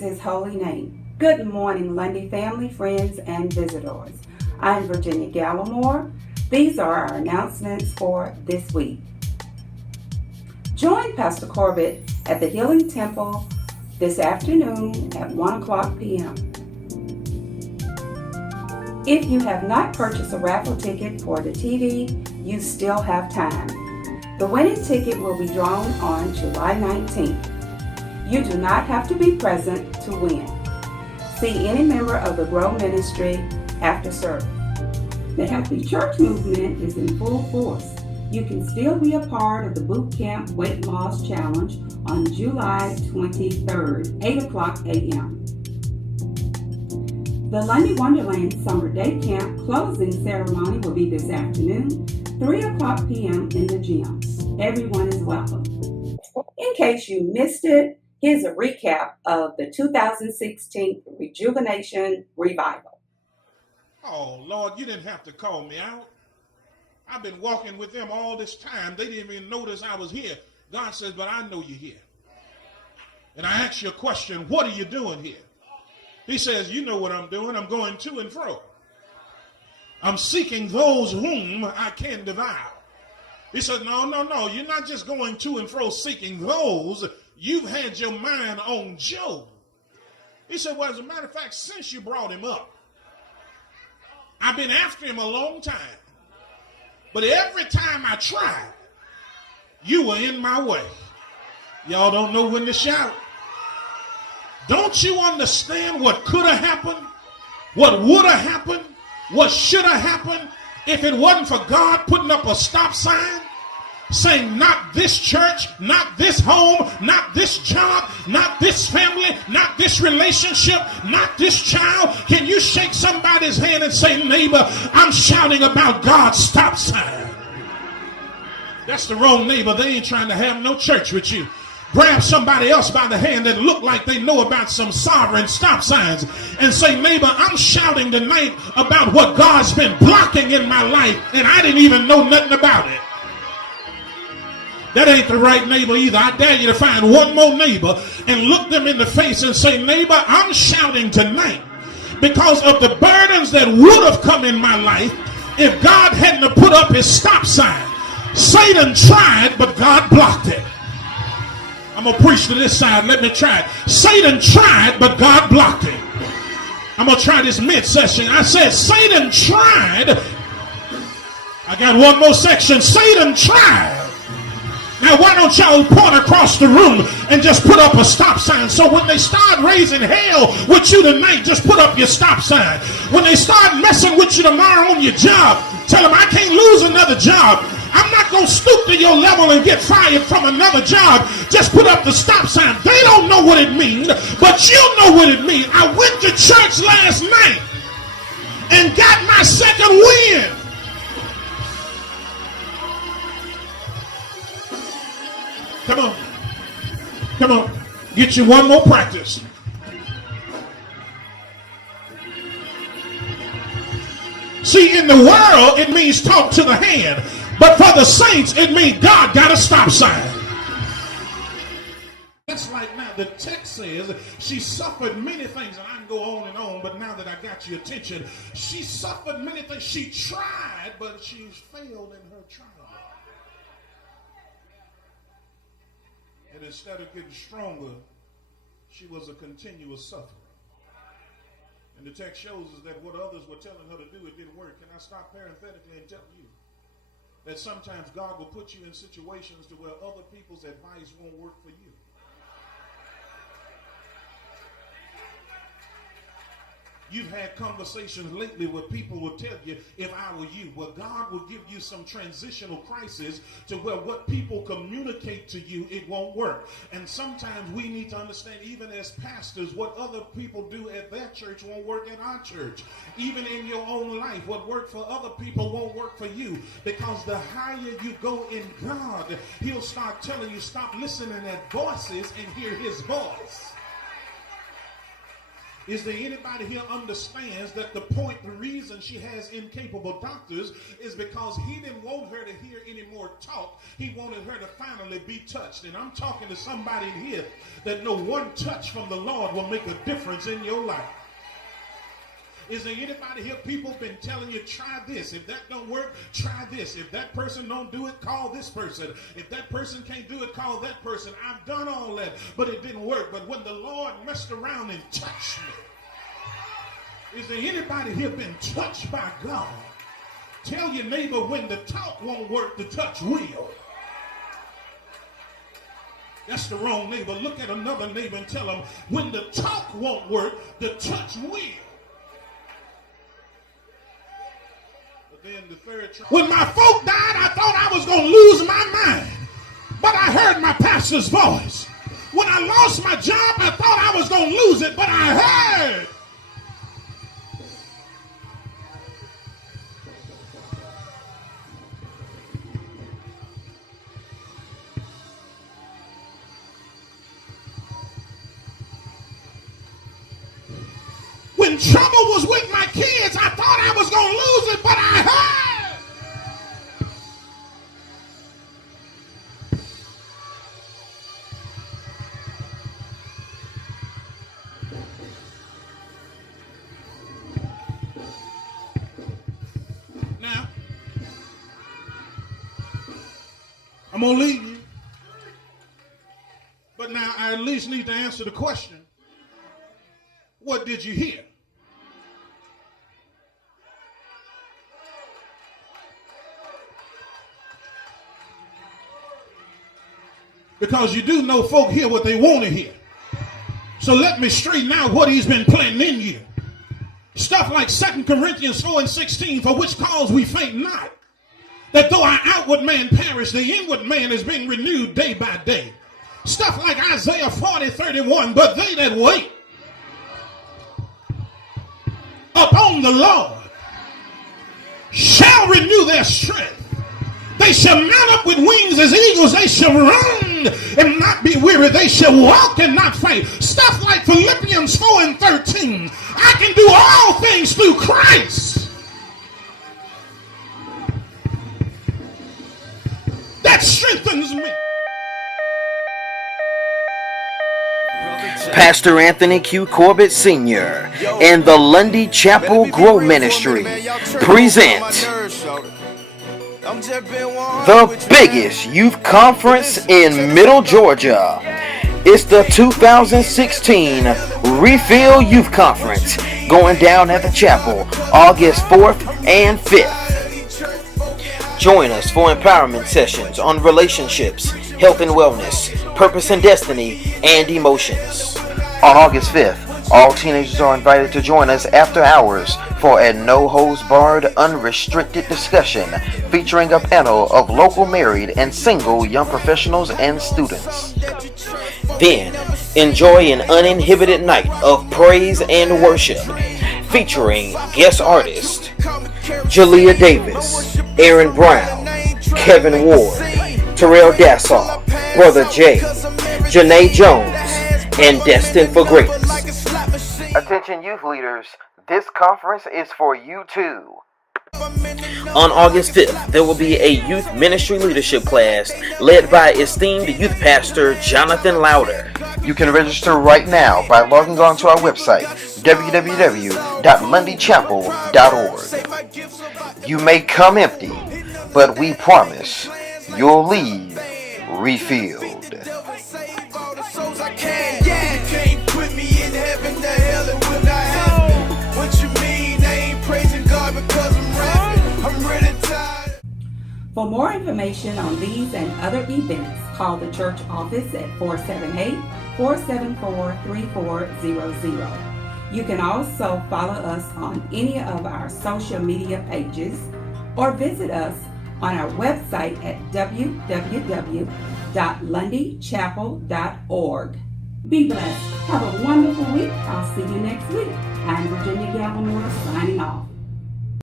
Praise His holy name. Good morning, Lundy family, friends, and visitors. I'm Virginia Gallimore. These are our announcements for this week. Join Pastor Corbett at the Healing Temple this afternoon at 1 o'clock p.m. If you have not purchased a raffle ticket for the TV, you still have time. The winning ticket will be drawn on July 19th. You do not have to be present to win. See any member of the Grow Ministry after service. The Healthy Church movement is in full force. You can still be a part of the Boot Camp Weight Loss Challenge on July 23rd, 8 o'clock a.m. The Lundy Wonderland Summer Day Camp closing ceremony will be this afternoon, 3 o'clock p.m. in the gym. Everyone is welcome. In case you missed it, here's a recap of the 2016 Rejuvenation Revival. Oh, Lord, you didn't have to call me out. I've been walking with them all this time. They didn't even notice I was here. God says, but I know you're here. And I asked you a question, what are you doing here? He says, you know what I'm doing. I'm going to and fro. I'm seeking those whom I can devour. He said, no. You're not just going to and fro seeking those. You've had your mind on Job. He said, well, as a matter of fact, since you brought him up, I've been after him a long time. But every time I tried, you were in my way. Y'all don't know when to shout. Don't you understand what could have happened? What would have happened? What should have happened if it wasn't for God putting up a stop sign saying not this church, not this home, not this job, not this family, not this relationship, not this child? Can you shake somebody's hand and say, neighbor, I'm shouting about God's stop sign? That's the wrong neighbor. They ain't trying to have no church with you. Grab somebody else by the hand that look like they know about some sovereign stop signs and say, neighbor, I'm shouting tonight about what God's been blocking in my life and I didn't even know nothing about it. That ain't the right neighbor either. I dare you to find one more neighbor and look them in the face and say, neighbor, I'm shouting tonight because of the burdens that would have come in my life if God hadn't have put up his stop sign. Satan tried, but God blocked it. I'm going to preach to this side. Let me try it. Satan tried, but God blocked it. I'm going to try this mid-session. I said Satan tried. I got one more section. Satan tried. Now, why don't y'all point across the room and just put up a stop sign? So when they start raising hell with you tonight, just put up your stop sign. When they start messing with you tomorrow on your job, tell them I can't lose another job. I'm not going to stoop to your level and get fired from another job. Just put up the stop sign. They don't know what it means, but you know what it means. I went to church last night and got my second win. Come on. Get you one more practice. See, in the world, it means talk to the hand. But for the saints, it means God got a stop sign. That's like now, the text says she suffered many things, and I can go on and on, but now that I got your attention, she suffered many things. She tried, but she's failed in her trial. And instead of getting stronger, she was a continuous sufferer. And the text shows us that what others were telling her to do, it didn't work. Can I stop parenthetically and tell you that sometimes God will put you in situations to where other people's advice won't work for you? You've had conversations lately where people will tell you, if I were you, well, God will give you some transitional crisis to where what people communicate to you, it won't work. And sometimes we need to understand, even as pastors, what other people do at their church won't work at our church. Even in your own life, what worked for other people won't work for you. Because the higher you go in God, he'll start telling you, stop listening at voices and hear his voice. Is there anybody here understands that the reason she has incapable doctors is because he didn't want her to hear any more talk. He wanted her to finally be touched. And I'm talking to somebody in here that know one touch from the Lord will make a difference in your life. Is there anybody here, people been telling you, try this. If that don't work, try this. If that person don't do it, call this person. If that person can't do it, call that person. I've done all that, but it didn't work. But when the Lord messed around and touched me, is there anybody here been touched by God? Tell your neighbor, when the talk won't work, the touch will. That's the wrong neighbor. Look at another neighbor and tell them, when the talk won't work, the touch will. Then the third when my folk died, I thought I was going to lose my mind. But I heard my pastor's voice. When I lost my job, I thought I was going to lose it, but I heard. When trouble was with my kids, I thought I was going to lose it, but I heard. Now, I'm going to leave you. But now I at least need to answer the question, what did you hear? Because you do know folk hear what they want to hear. So let me straighten out what he's been planting in you. Stuff like 2 Corinthians 4:16, for which cause we faint not, that though our outward man perish, the inward man is being renewed day by day. Stuff like Isaiah 40:31, but they that wait upon the Lord shall renew their strength. They shall mount up with wings as eagles. They shall run and not be weary. They shall walk and not faint. Stuff like Philippians 4:13. I can do all things through Christ that strengthens me. Pastor Anthony Q. Corbett Sr. and the Lundy Chapel Grow Ministry present the biggest youth conference in Middle Georgia. It's the 2016 Refill Youth Conference going down at the chapel August 4th and 5th. Join us for empowerment sessions on relationships, health and wellness, purpose and destiny, and emotions. On August 5th, all teenagers are invited to join us after hours for a no-holds-barred, unrestricted discussion featuring a panel of local married and single young professionals and students. Then, enjoy an uninhibited night of praise and worship featuring guest artists Jalea Davis, Aaron Brown, Kevin Ward, Terrell Dassaw, Brother Jay, Janae Jones, and Destined for Greatness. Attention youth leaders, this conference is for you too. On August 5th, there will be a youth ministry leadership class led by esteemed youth pastor Jonathan Lauder. You can register right now by logging on to our website, www.lundychapel.org. You may come empty, but we promise you'll leave refilled. For more information on these and other events, call the church office at 478-474-3400. You can also follow us on any of our social media pages or visit us on our website at www.lundychapel.org. Be blessed. Have a wonderful week. I'll see you next week. I'm Virginia Gallimore signing off.